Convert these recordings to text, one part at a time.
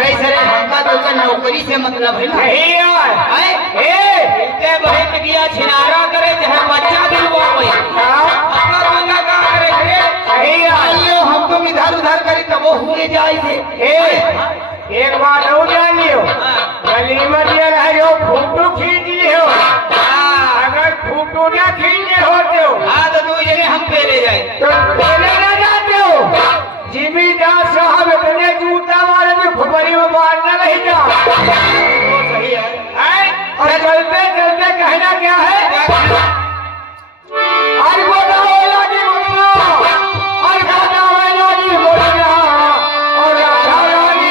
पढ़े सरे हमका तो का नौकरी से मतलब है ना। नहीं यार ए इतने बहुत किया छिनारा करे जहां बच्चा दिलवा कोई अपना बंदा का करे रे। सही यार हम तो इधर उधर करी तब वो हुए जाए थे। एक बात हो जानियो गलीमा दिया है जो फोटो खींच लियो अगर फोटो ना खींचे हो तो हाँ तो तू ये हम पे ले जाए तो पहले ना जाते हो जिमीदार साहब इतने जूता मारे जो फुबरी में मारना नहीं जा। वो सही है और चलते चलते कहना क्या है आज बोला वाला की बोलना और गाना वाला की बोलना और राधा रानी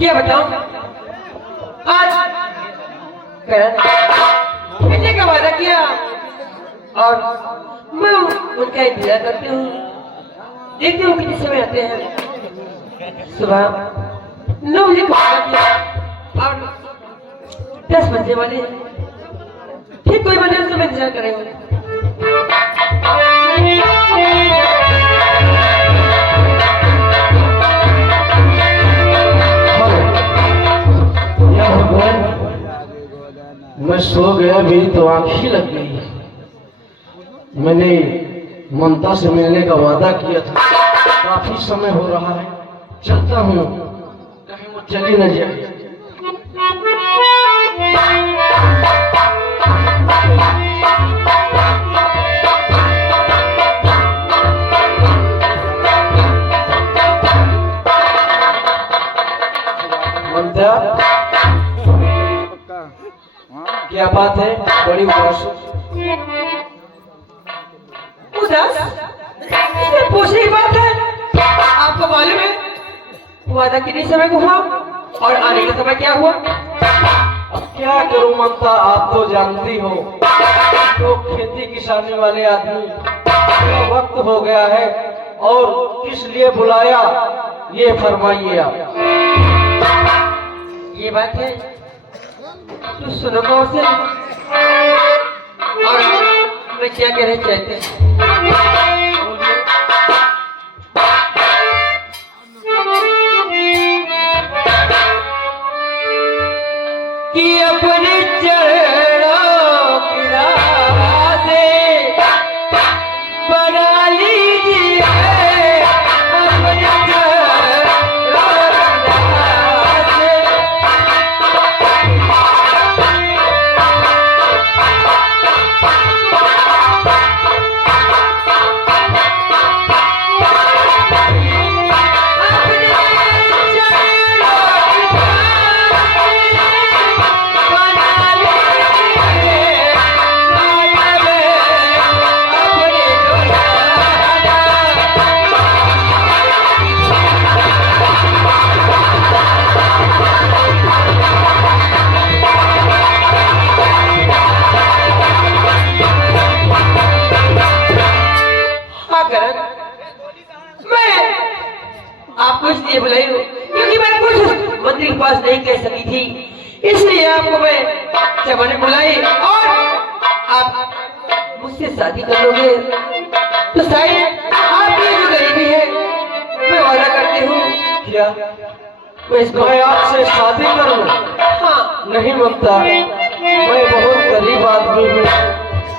क्या बताऊं आज मिलने का वादा किया और मैं उनका इंतजार करती हूँ देखती हूँ कितने समय आते हैं। सुबह 9 बजे का वादा किया और 10 बजने वाले हैं। ठीक कोई बने उसका इंतजार करेंगे। मैं सो गया भी तो आँख ही लग गई। मैंने ममता से मिलने का वादा किया था, काफी समय हो रहा है, चलता हूँ कहीं वो चली न जाए। ममता क्या बात है, बड़ी उदास उदास ये पूछने की बात है। आपको मालूम है वादा कितने समय को हुआ और आने का समय क्या हुआ। अब क्या करूं ममता, आप तो जानती हो तो खेती किसानी वाले आदमी का वक्त हो गया है और किस लिए बुलाया ये फरमाइए आप। ये बात है तो सुनो गौर से और मैं क्या कहना चाहते हैं। कि अपने चरणों की राह से बना लीजिए अपने इसलिए बुलाई हूँ क्योंकि मैं कुछ मंदिर के पास नहीं कह सकी थी, इसलिए आपको मैं चमन बुलाई और आप मुझसे शादी कर लोगे तो शायद आपकी जो गरीबी है मैं वादा करती हूँ। क्या मैं आपसे शादी करूं? हाँ नहीं ममता, मैं बहुत गरीब आदमी हूँ,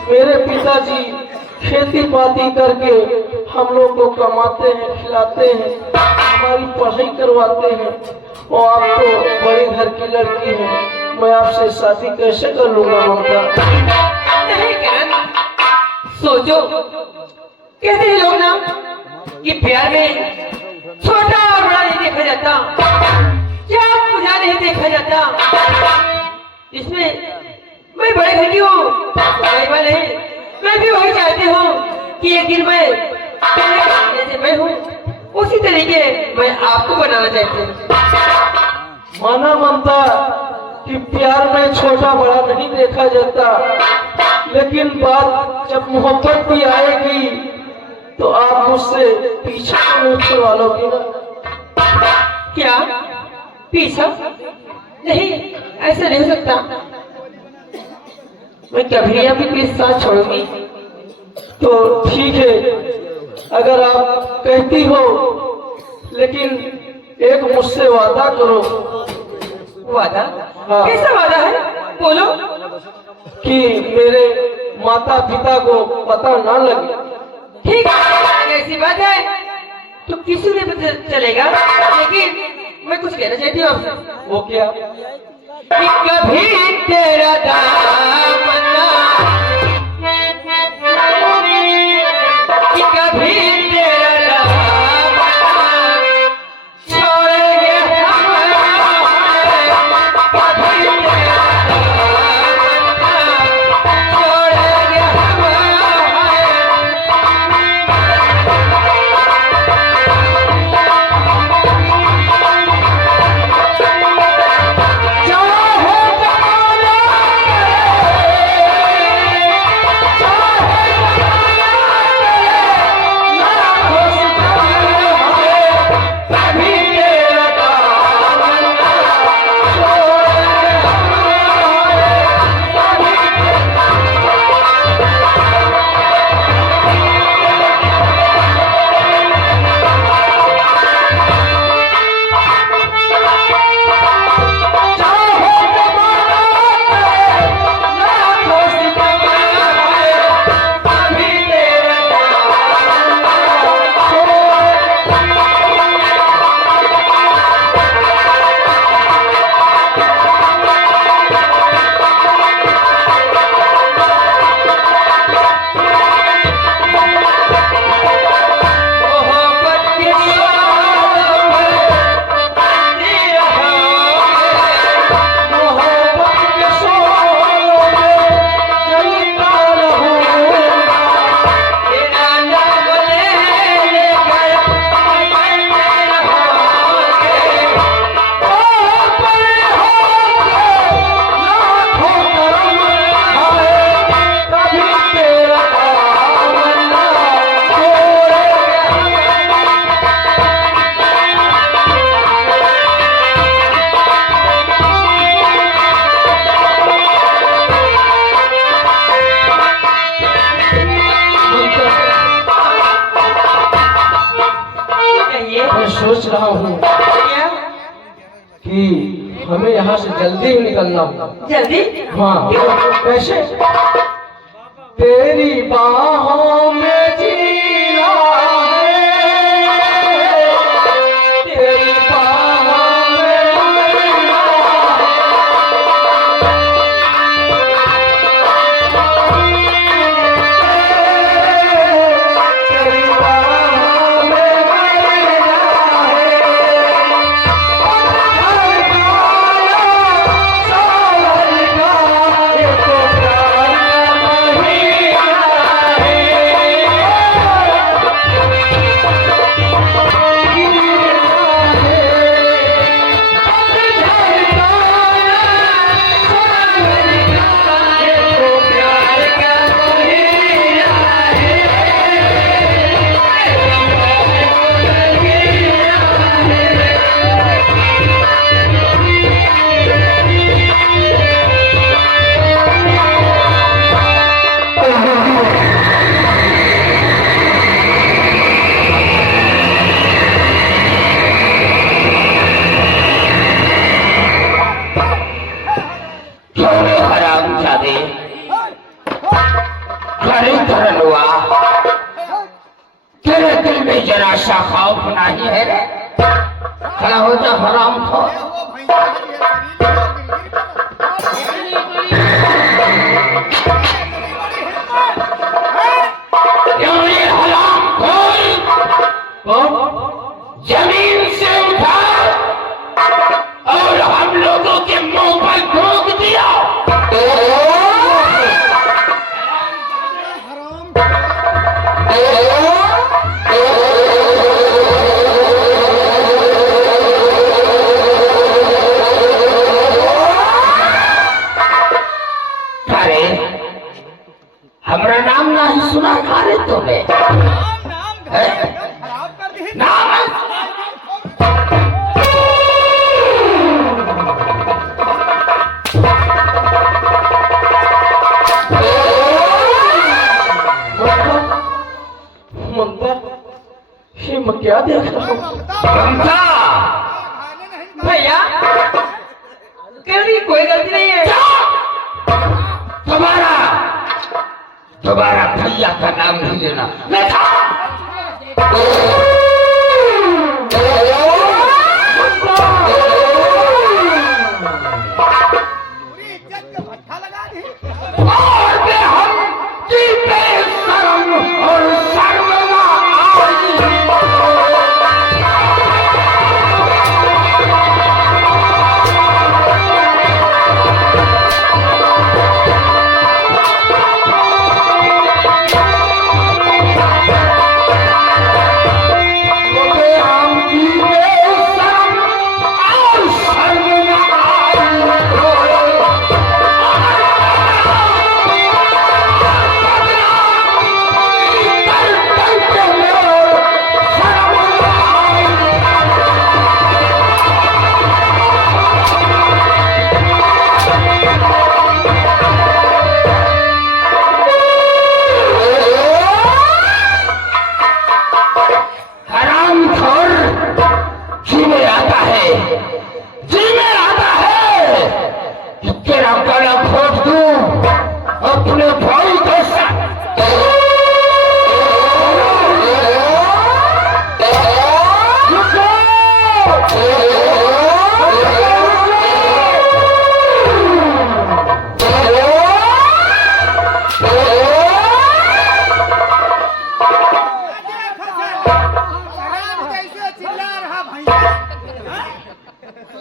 मेरे पिताजी खेती बाती करके हम लोग को कमाते हैं, खिलाते हैं, हमारी पढ़ाई करवाते हैं, और आप तो बड़े घर की लड़की हैं, मैं आपसे शादी कैसे कर लूंगा ममता? नहीं किरण, सोचो, कहते हैं लोग ना कि प्यार में छोटा और बड़ा नहीं देखा जाता, क्या पूजा नहीं देखा जाता। इसमें मैं बड़े घर की हूँ, नहीं, मैं भी वही चाहती हूँ कि एक दिन मैं जैसे मैं हूँ उसी तरीके मैं आपको बनाना चाहती हूँ। माना ममता कि प्यार में छोटा बड़ा नहीं देखा जाता, लेकिन बात जब मोहब्बत की आएगी तो आप मुझसे पीछे तो नहीं छुड़वा लोगी ना? क्या पीछा? नहीं, ऐसा नहीं हो सकता, मैं कभी आपके पीछे साथ छोड़ूंगी। तो ठीक है, अगर आप कहती हो, लेकिन एक मुझसे वादा करो। वादा? हाँ। कैसा वादा है, बोलो। कि मेरे माता पिता को पता ना लगे। ठीक है, ऐसी बात है तो किसी ने पता चलेगा, लेकिन मैं कुछ कहना चाहती हूँ आपसे। वो क्या? कि कभी तेरा दामन, कि कभी तेरा दामन छोड़ेंगे हम, कभी तेरा दामन छोड़ेंगे हम। सोच रहा हूँ क्या? कि हमें यहाँ से जल्दी निकलना होगा। जल्दी? हाँ। कैसे? तेरी बाहों में जीना है, तेरी बाहों में मरना है, तेरी बाहों में मरना है। सावन का ये तो प्यार का महीना है। जरा सा खौफ नहीं है रे? खड़ा हो जा हराम खो। ये हराम खोर जमीन से उठा और हम लोगों के मुंह पर थूक दिया। अरे हमारा नाम नहीं सुना खारे तुम्हें? नाम ममता, ये मैं क्या देख रहा हूँ? ममता, भैया कोई गलती नहीं है। तुम्हारा भैया का नाम नहीं लेना। मैं था और हम की बेशरम और शर्मना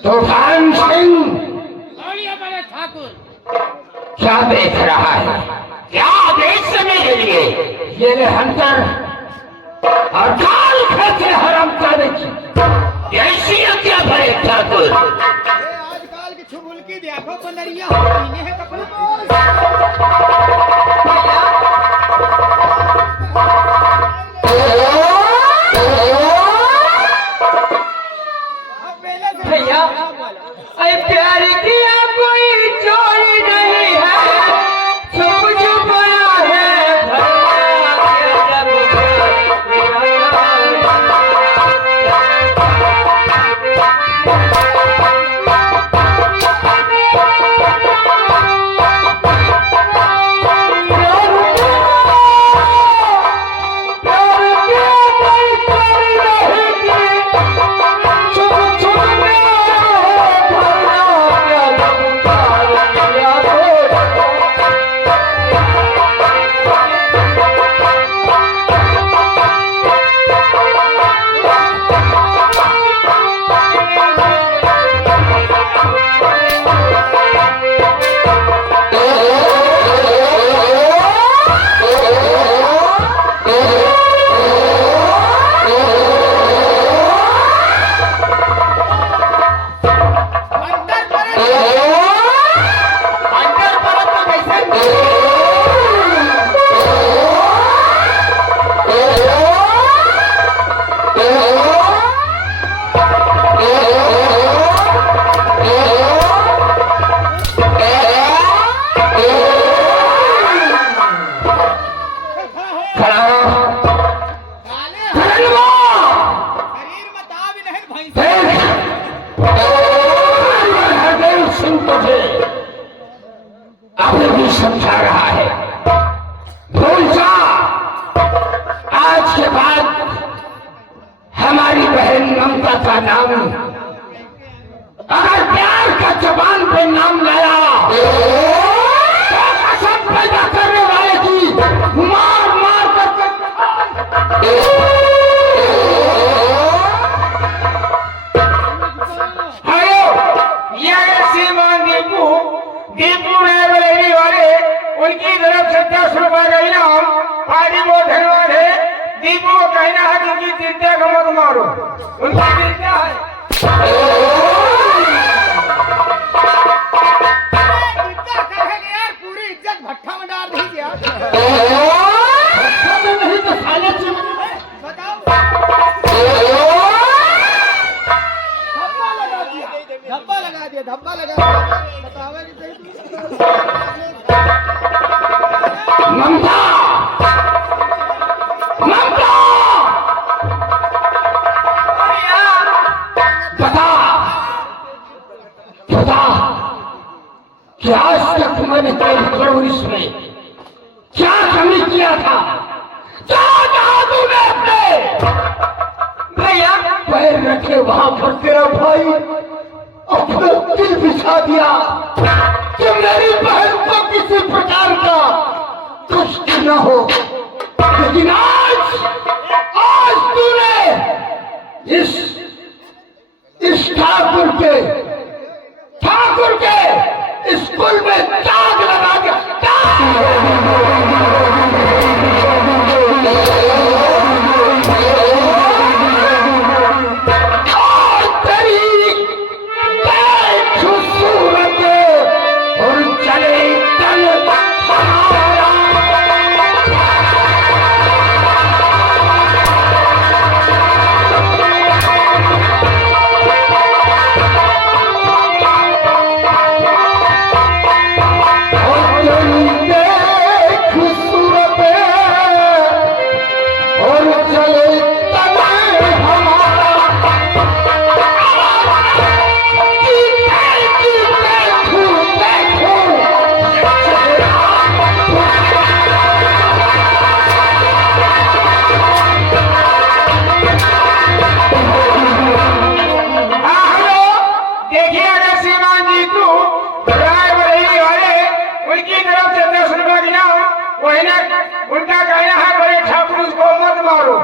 तूफान सिंह क्या देख रहा है? क्या देश से मेरे लिए ये ले हंटर और काल खेते हरम करने की ऐसी क्या भरे ठाकुर? आजकल की छुबुल की देखो पंदरिया पीने है कपड़े भैया अरे प्यार किया कोई चोरी नहीं है, छुप छुप है समझा रहा है, भूल जा। आज के बाद दीपू रायबरेली वाले उनकी तरफ से 10 रुपए का इनाम। पार्टी बहुत धन्यवाद है। दीपू को कहना है कि उनकी चिंता को मत मारो, उनकी चिंता है। इतना कहेंगे यार, पूरी इज्जत भट्ठा में डाल दीजिए यार। नहीं तो साले बताओ, धब्बा लगा दिया, धब्बा लगा दिया। बतावे कि सही। ममता, ममता, बता बता, क्या आज तक मैंने तेरी परवरिश में क्या कमी किया था? क्या कहा तूने अपने भैया पैर रखे वहां पर तेरा भाई अपना दिल बिछा दिया कि मेरी बहन को किसी प्रकार का कष्ट न हो। लेकिन आज तूने इस ठाकुर के स्कूल में दाग लगा दिया। उनका कहना है बड़े ठाकुर उसको मत मारो।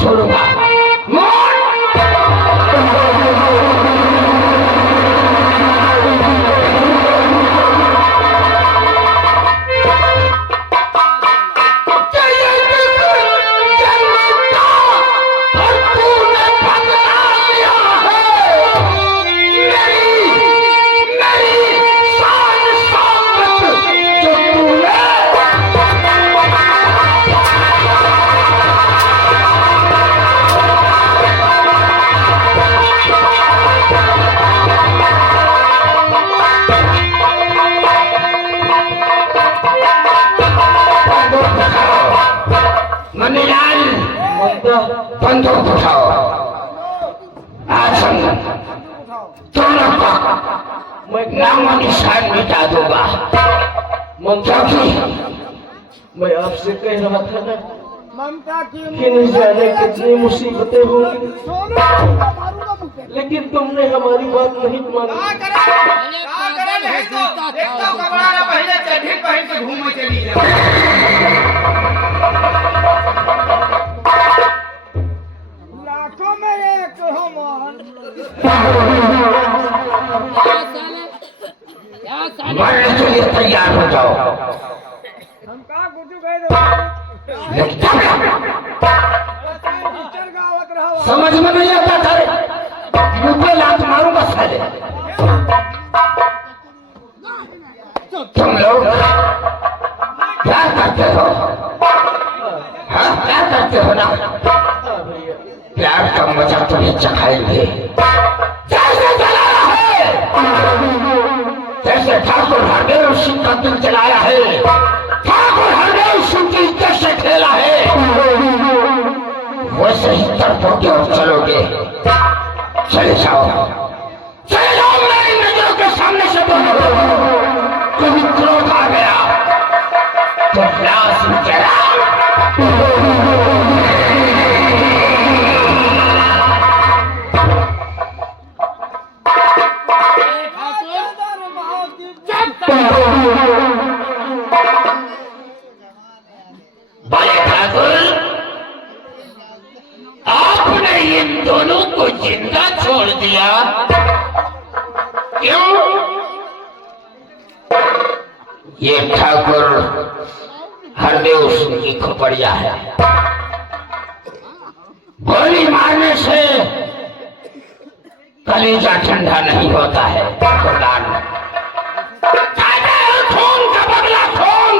छोड़ूंगा। मनीलाल बंदूक उठाओ। आज हम दोनों का नाम और निशान मिटा दूंगा। मैं आपसे कह रहा था ना ममता की कि नहीं जाने कितनी मुसीबतें होंगी, सोना लेकिन तुमने हमारी बात नहीं मानी। घूम चली जाए। लाखों में एक हो मान। मरने के लिए तैयार हो जाओ। हम कहा कुछ कह दो। समझ में नहीं आता था, मुझे लात मारूंगा साले। तुम लोग प्यार करते हो? हाँ, प्यार करते हो ना? प्यार का मजा तुम्हें चखाएंगे। जैसे जलाना है, जैसे ठाकुर हरदेव सिंह का दिल जलाया है, ठाकुर हरदेव सिंह की इज्जत से खेला है, वैसे ही तड़पोगे और चलोगे। चले जाओ, मेरी नजरों के सामने से दोनों। कभी क्रोध आ गया तो व्यास में चला। बड़े ठाकुर, आपने इन दोनों को जिंदा छोड़ दिया, क्यों? ये ठाकुर हरदेव सिंह की खोपड़िया है। गोली मारने से कलेजा ठंडा नहीं होता है। खुदान खून का बदला खून,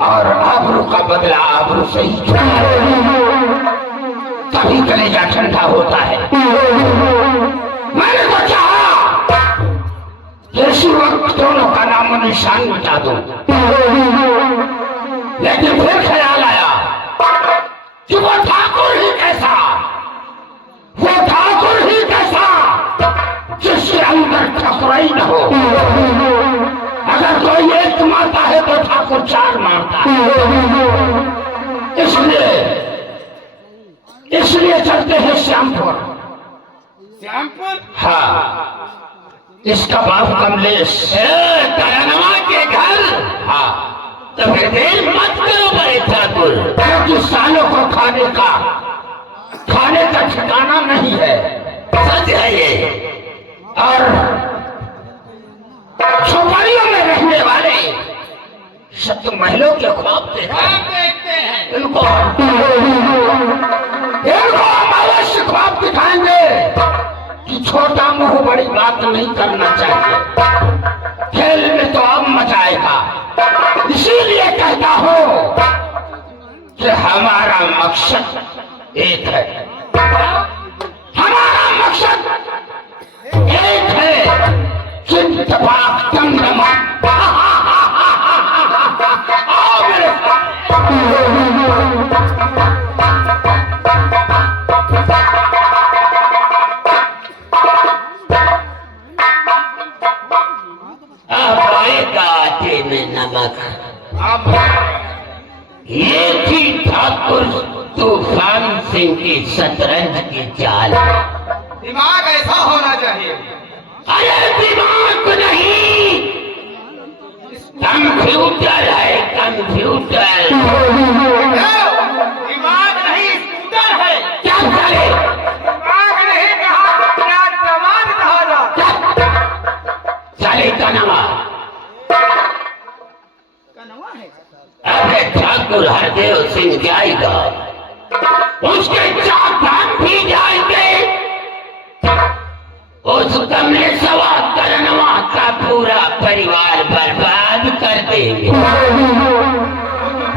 और आबरू का बदला आबरू से ही, तभी कलेजा ठंडा होता है। मैंने तो चाहा कि इसी वक्त दोनों का नामो निशान मिटा दूं, लेकिन फिर ख्याल आया कि वो ठाकुर ही कैसा, वो ठाकुर ही कैसा जिसके अंदर ठकुराई न हो। अगर कोई एक मारता है तो ठाकुर चार मारता है। इसलिए चलते हैं श्यामपुर। श्यामपुर? हाँ, इसका बाप कमलेश करणवा के घर। हाँ, तो फिर देर मत करो बड़े ठाकुर, क्योंकि सालों को खाने का ठिकाना नहीं है। सच है ये। और झोपड़ियों में रहने वाले शत्रु महलों के ख्वाब देखते हैं। इनको हम अवश्य ख्वाब दिखाएंगे कि छोटा मुंह बड़ी बात नहीं करना चाहिए। खेल में तो अब मचाएगा। इसीलिए कहता हूं कि हमारा मकसद एक है, हमारा मकसद एक है। चिंतपाक चंद्रमा, आओ मेरे साथ। अब आएगा आटे में नमक। ये थी ठाकुर तूफान सिंह की शतरंज की चाल। दिमाग ऐसा होना चाहिए। अरे दिमाग नहीं, कंप्यूटर है, कंप्यूटर। दिमाग नहीं, स्कूटर है। क्या करे? दिमाग नहीं कहा, क्या दिमाग कहा जा? चले कनवा। कनवा है। अरे ठाकुर हरदेव सिंह जाएगा, उसके चार धाम भी जाएंगे। उस कमलेशवा करणवा का पूरा परिवार बर्बाद कर देंगे,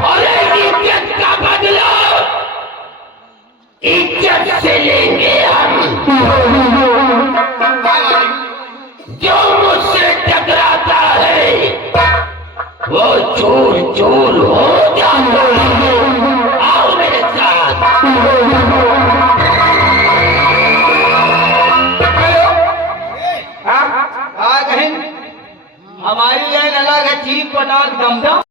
और इज्जत का बदला इज्जत से लेंगे हम। जो मुझसे टकराता है वो चूर चूर हो जाता है। आओ मेरे साथ। कहीं हमारी लाइन अलग है, चीप पटाख दमदम।